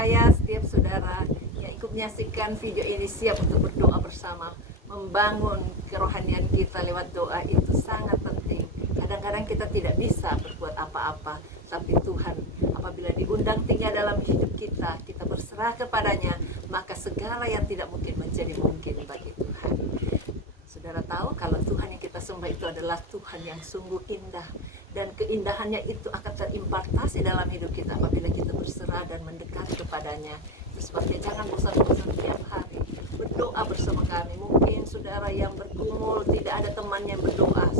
percaya setiap saudara yang ikut menyaksikan video ini siap untuk berdoa bersama. Membangun kerohanian kita lewat doa itu sangat penting. Kadang-kadang kita tidak bisa berbuat apa-apa, tapi Tuhan apabila diundang tinggal dalam hidup kita, kita berserah kepadanya, maka segala yang tidak mungkin menjadi mungkin bagi Tuhan. Saudara tahu kalau Tuhan yang kita sembah itu adalah Tuhan yang sungguh indah, dan keindahannya itu akan terimpartasi dalam hidup kita apabila kita berserah dan mendekat kepadanya. Itu sebabnya jangan bosan-bosan tiap hari berdoa bersama kami. Mungkin saudara yang bergumul tidak ada teman yang berdoa,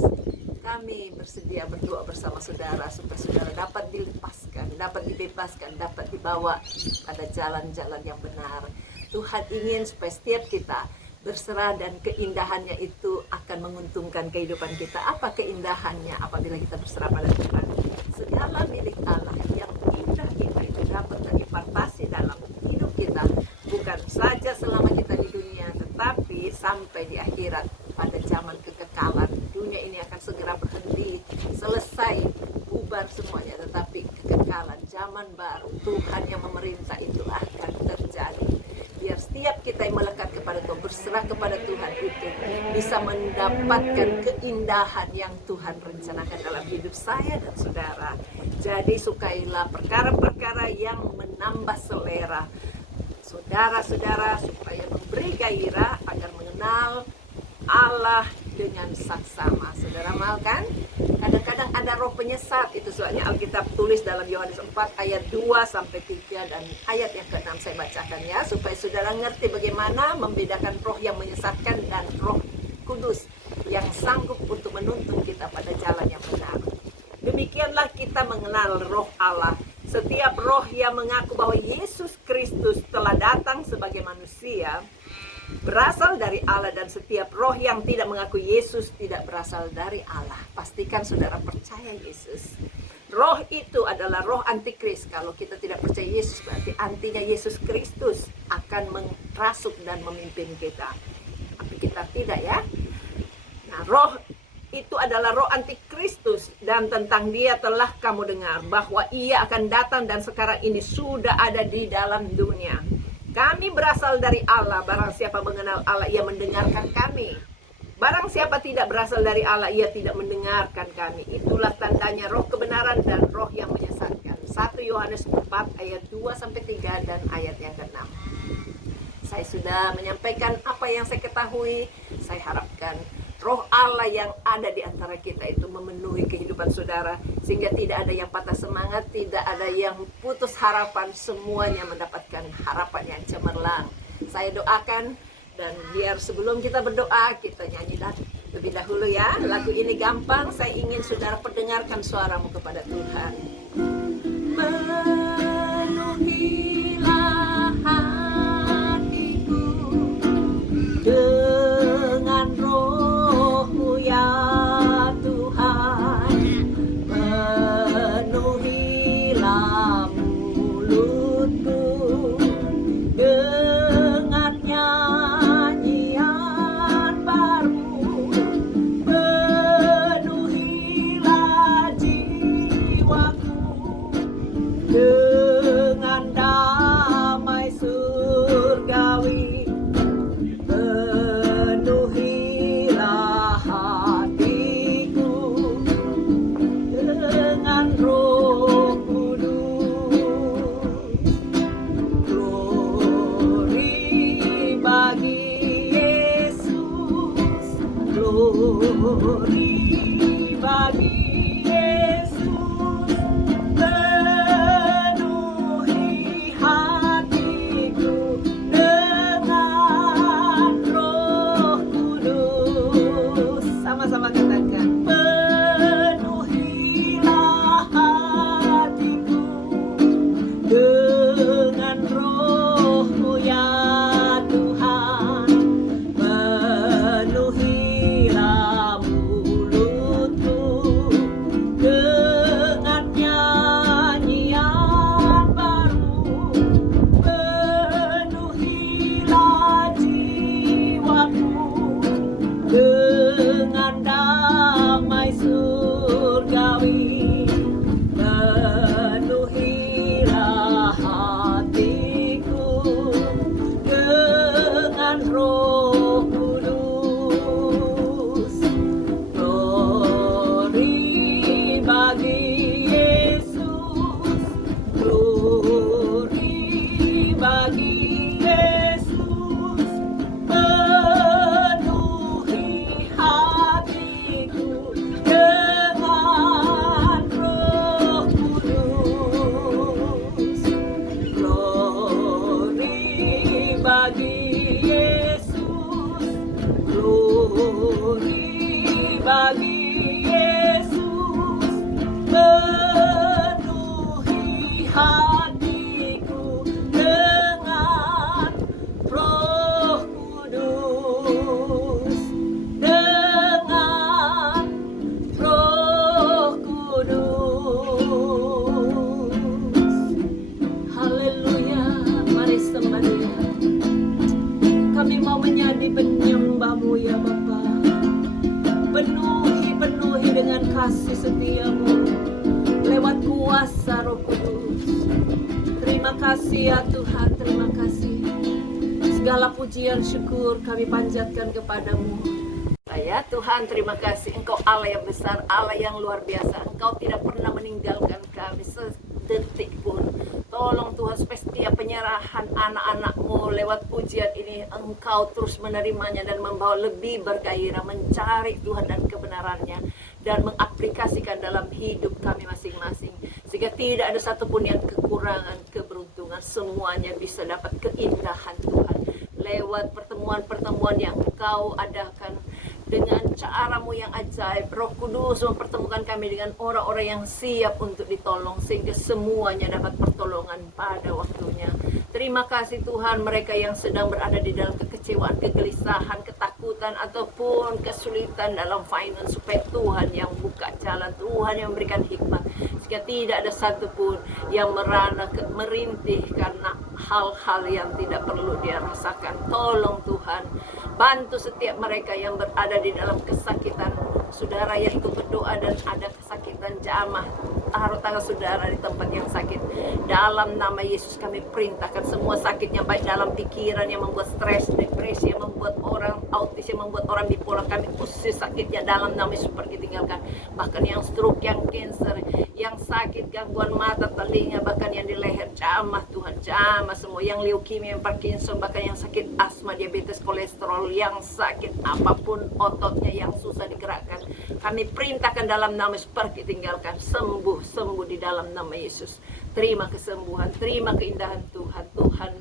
kami bersedia berdoa bersama saudara supaya saudara dapat dilepaskan, dapat dibebaskan, dapat dibawa pada jalan-jalan yang benar. Tuhan ingin supaya setiap kita berserah, dan keindahannya itu akan menguntungkan kehidupan kita. Apa keindahannya apabila kita berserah pada Tuhan? Segala milik Allah yang indah-indah itu dapat terimpartasi dalam hidup kita, bukan saja selama kita di dunia, tetapi sampai di akhirat pada zaman kekekalan. Dunia ini akan segera berhenti, selesai, bubar semuanya, tetapi kekekalan zaman baru Tuhan yang memerintah itu akan terjadi. Biar setiap kita yang melekat kepada Tuhan, berserah kepada Tuhan itu bisa mendapatkan keindahan yang Tuhan rencanakan dalam hidup saya dan saudara. Jadi sukailah perkara-perkara yang menambah selera saudara-saudara, supaya memberi gairah agar mengenal Allah dengan saksama. Saudara mau kan? Kadang-kadang ada roh penyesat, itu soalnya Alkitab tulis dalam Yohanes 4 ayat 2-3 dan ayat yang ke-6 saya bacakan ya, supaya saudara ngerti bagaimana membedakan roh yang menyesatkan dan roh kudus yang sanggup untuk menuntun kita pada jalan yang benar. Demikianlah kita mengenal roh Allah. Setiap roh yang mengaku bahwa Yesus Kristus telah datang sebagai manusia berasal dari Allah, dan setiap roh yang tidak mengaku Yesus tidak berasal dari Allah. Pastikan saudara percaya Yesus. Roh itu adalah roh antikris. Kalau kita tidak percaya Yesus, berarti antinya Yesus Kristus akan merasuk dan memimpin kita. Tapi kita tidak ya. Nah, roh itu adalah roh antikristus, dan tentang dia telah kamu dengar bahwa ia akan datang dan sekarang ini sudah ada di dalam dunia. Kami berasal dari Allah. Barang siapa mengenal Allah, ia mendengarkan kami. Barang siapa tidak berasal dari Allah, ia tidak mendengarkan kami. Itulah tandanya roh kebenaran dan roh yang menyesatkan. 1 Yohanes 4 ayat 2-3 dan ayat yang ke-6. Saya sudah menyampaikan apa yang saya ketahui. Saya harapkan roh Allah yang ada di antara kita itu memenuhi kehidupan saudara, sehingga tidak ada yang patah semangat, tidak ada yang putus harapan, semuanya mendapatkan harapan yang cemerlang. Saya doakan, dan biar sebelum kita berdoa, kita nyanyi lebih dahulu ya. Lagu ini gampang, saya ingin saudara pendengarkan suaramu kepada Tuhan. Penuhilah hatiku dengan roh-Mu ya Tuhan, penuhilah mulutku dengan nyanyian baru, penuhilah jiwa biasa Roh Kudus. Terima kasih ya Tuhan, terima kasih. Segala pujian syukur kami panjatkan kepadamu. Ya Tuhan, terima kasih. Engkau Allah yang besar, Allah yang luar biasa. Engkau tidak pernah meninggalkan kami sedetik pun. Tolong Tuhan, supaya setiap penyerahan anak-anak-Mu lewat pujian ini, Engkau terus menerimanya dan membawa lebih bergairah, mencari Tuhan dan kebenarannya, dan mengaplikasikan dalam hidup kami masing-masing. Sehingga tidak ada satupun yang kekurangan, keberuntungan. Semuanya bisa dapat keindahan Tuhan. Lewat pertemuan-pertemuan yang Engkau adakan, dengan cara-Mu yang ajaib, Roh Kudus mempertemukan kami dengan orang-orang yang siap untuk ditolong, sehingga semuanya dapat pertolongan pada waktunya. Terima kasih Tuhan, mereka yang sedang berada di dalam kekecewaan, kegelisahan, ketakutan, ataupun kesulitan dalam finance, supaya Tuhan yang buka jalan, Tuhan yang memberikan hikmat, sehingga tidak ada satupun yang merana, merintih karena hal-hal yang tidak perlu dia rasakan. Tolong Tuhan, bantu setiap mereka yang berada di dalam kesakitan. Saudara yang ikut berdoa dan ada kesakitan, jamah taruh tangan saudara di tempat yang sakit. Dalam nama Yesus kami perintahkan semua sakitnya, baik dalam pikiran yang membuat stres, depresi, yang membuat orang autis, yang membuat orang bipolar, kami usir sakitnya dalam nama Yesus, pergi tinggalkan. Bahkan yang stroke, yang cancer, yang sakit gangguan mata, telinga, bahkan yang di leher, jamah Tuhan, jamah semua. Yang leukemia, yang Parkinson, bahkan yang sakit asma, diabetes, kolesterol, yang sakit apapun ototnya yang susah digerakkan, kami perintahkan dalam nama Yesus, pergi tinggalkan. Sembuh, sembuh di dalam nama Yesus. Terima kesembuhan, terima keindahan Tuhan. Tuhan,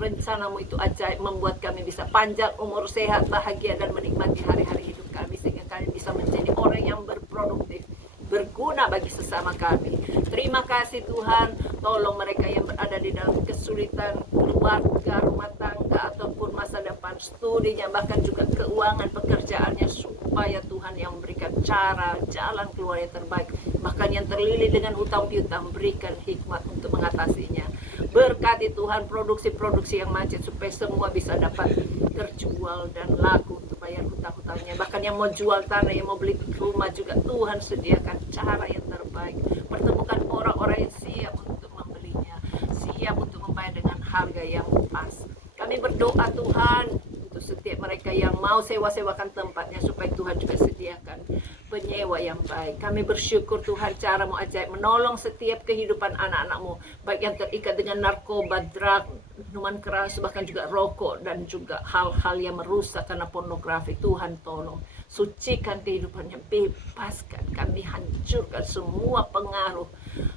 rencana-Mu itu ajaib, membuat kami bisa panjang umur, sehat, bahagia, dan menikmati hari-hari hidup kami, sehingga kami bisa menjadi orang yang berproduktif, berguna bagi sesama kami. Terima kasih Tuhan, tolong mereka yang berada di dalam kesulitan, keluarga, rumah tangga, ataupun masa depan, studinya, bahkan juga keuangan pekerjaannya, supaya Tuhan yang memberikan cara, jalan keluar yang terbaik. Bahkan yang terlilit dengan hutang piutang, berikan hikmat untuk mengatasinya. Berkati Tuhan produksi-produksi yang macet, supaya semua bisa dapat terjual dan laku untuk bayar hutang-hutangnya. Bahkan yang mau jual tanah, yang mau beli rumah juga, Tuhan sediakan cara yang terbaik. Pertemukan orang-orang yang siap untuk membelinya, siap untuk membayar dengan harga yang pas. Kami berdoa Tuhan untuk setiap mereka yang mau sewa-sewakan tempatnya, supaya Tuhan juga sediakan penyewa yang baik. Kami bersyukur Tuhan, cara-Mu ajaib menolong setiap kehidupan anak-anak-Mu, baik yang terikat dengan narkoba, drug, minuman keras, bahkan juga rokok, dan juga hal-hal yang merusak karena pornografi. Tuhan tolong, sucikan kehidupannya, bebaskan, kami hancurkan semua pengaruh.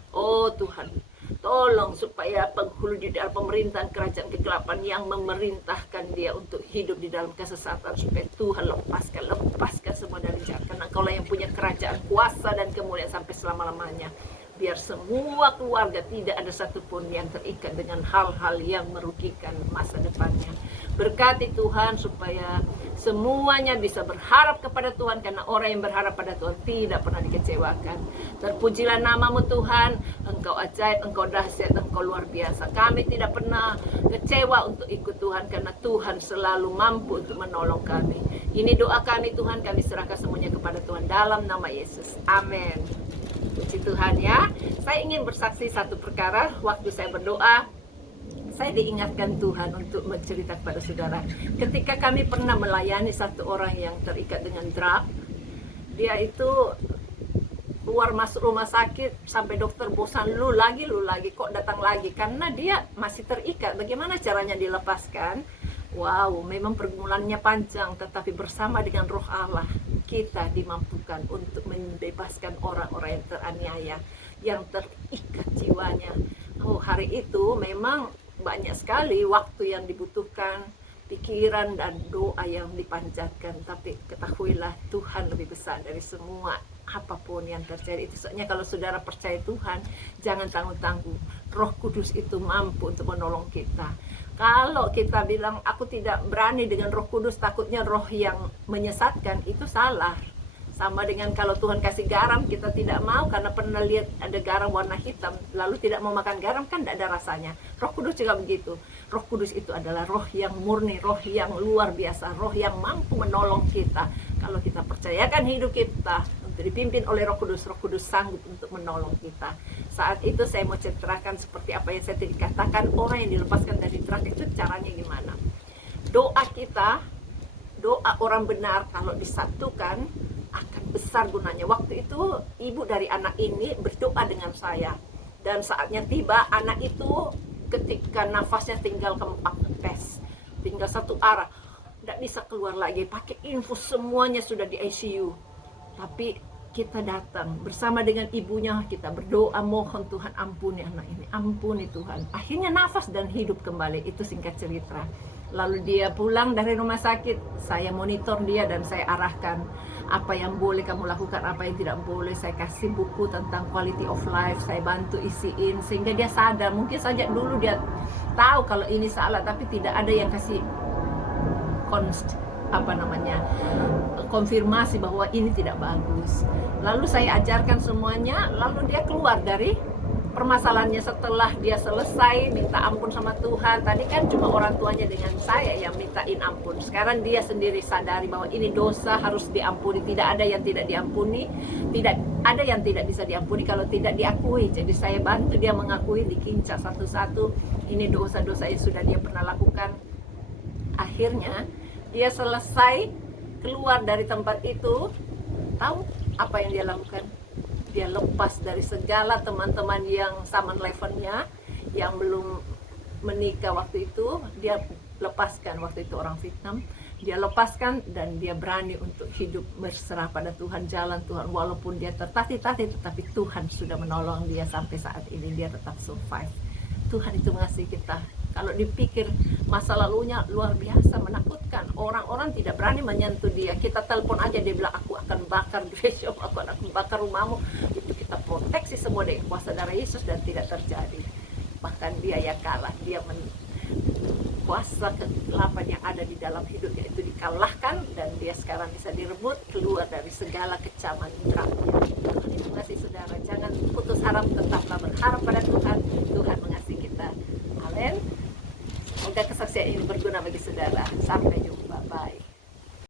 Oh Tuhan, tolong supaya penghulu di dalam pemerintahan kerajaan kegelapan yang memerintahkan dia untuk hidup di dalam kesesatan, supaya Tuhan lepaskan semua dari jahat, karena Engkaulah yang punya kerajaan, kuasa, dan kemuliaan sampai selama-lamanya. Biar semua keluarga tidak ada satupun yang terikat dengan hal-hal yang merugikan masa depannya. Berkati Tuhan supaya semuanya bisa berharap kepada Tuhan, karena orang yang berharap pada Tuhan tidak pernah dikecewakan. Terpujilah nama-Mu Tuhan, Engkau ajaib, Engkau dahsyat, Engkau luar biasa. Kami tidak pernah kecewa untuk ikut Tuhan, karena Tuhan selalu mampu untuk menolong kami. Ini doa kami Tuhan, kami serahkan semuanya kepada Tuhan dalam nama Yesus. Amin. Puji Tuhan ya. Saya ingin bersaksi satu perkara. Waktu saya berdoa, saya diingatkan Tuhan untuk mencerita kepada saudara. Ketika kami pernah melayani satu orang yang terikat dengan drug, dia itu keluar masuk rumah sakit sampai dokter bosan, lu lagi kok datang lagi, karena dia masih terikat. Bagaimana caranya dilepaskan? Wow, memang pergumulannya panjang, tetapi bersama dengan Roh Allah kita dimampukan untuk membebaskan orang-orang yang teraniaya, yang terikat jiwanya. Oh, hari itu memang banyak sekali waktu yang dibutuhkan, pikiran dan doa yang dipanjatkan, tapi ketahuilah Tuhan lebih besar dari semua apapun yang terjadi. Itu soalnya kalau saudara percaya Tuhan, jangan tanggung-tanggung. Roh Kudus itu mampu untuk menolong kita. Kalau kita bilang aku tidak berani dengan Roh Kudus, takutnya roh yang menyesatkan, itu salah. Sama dengan kalau Tuhan kasih garam, kita tidak mau karena pernah lihat ada garam warna hitam, lalu tidak mau makan garam, kan tidak ada rasanya. Roh Kudus juga begitu. Roh Kudus itu adalah roh yang murni, roh yang luar biasa, roh yang mampu menolong kita. Kalau kita percayakan hidup kita itu dipimpin oleh Roh Kudus sanggup untuk menolong kita. Saat itu saya mau ceritakan seperti apa yang saya tadi katakan, orang yang dilepaskan dari drug itu caranya gimana. Doa kita, doa orang benar kalau disatukan akan besar gunanya. Waktu itu ibu dari anak ini berdoa dengan saya, dan saatnya tiba anak itu ketika nafasnya tinggal keempat tes, tinggal satu arah, tidak bisa keluar lagi, pakai infus semuanya sudah di ICU. Tapi kita datang bersama dengan ibunya, kita berdoa mohon Tuhan ampuni anak ini, ampuni Tuhan. Akhirnya nafas dan hidup kembali. Itu singkat cerita. Lalu dia pulang dari rumah sakit, saya monitor dia dan saya arahkan apa yang boleh kamu lakukan, apa yang tidak boleh. Saya kasih buku tentang quality of life, saya bantu isiin sehingga dia sadar. Mungkin saja dulu dia tahu kalau ini salah, tapi tidak ada yang kasih konfirmasi bahwa ini tidak bagus. Lalu saya ajarkan semuanya, lalu dia keluar dari permasalahannya setelah dia selesai minta ampun sama Tuhan. Tadi kan cuma orang tuanya dengan saya yang mintain ampun. Sekarang dia sendiri sadari bahwa ini dosa, harus diampuni. Tidak ada yang tidak diampuni, tidak ada yang tidak bisa diampuni kalau tidak diakui. Jadi saya bantu dia mengakui, dikincah satu-satu ini dosa-dosa yang sudah dia pernah lakukan. Akhirnya dia selesai keluar dari tempat itu, tahu apa yang dia lakukan? Dia lepas dari segala teman-teman yang sama levelnya, yang belum menikah waktu itu. Dia lepaskan, waktu itu orang Vietnam, dia lepaskan dan dia berani untuk hidup berserah pada Tuhan, jalan Tuhan. Walaupun dia tertatih-tatih, tetapi Tuhan sudah menolong dia sampai saat ini, dia tetap survive. Tuhan itu mengasihi kita. Kalau dipikir masa lalunya luar biasa menakutkan, orang-orang tidak berani menyentuh dia. Kita telepon aja, dia bilang aku akan bakar gereja, aku akan bakar rumahmu. Itu kita proteksi semua dari kuasa darah Yesus dan tidak terjadi. Bahkan dia yang kalah, dia kuasa kegelapan yang ada di dalam hidupnya itu dikalahkan, dan dia sekarang bisa direbut keluar dari segala kecaman drama. Tuhan itu ngasih saudara, jangan putus harap, tetaplah berharap pada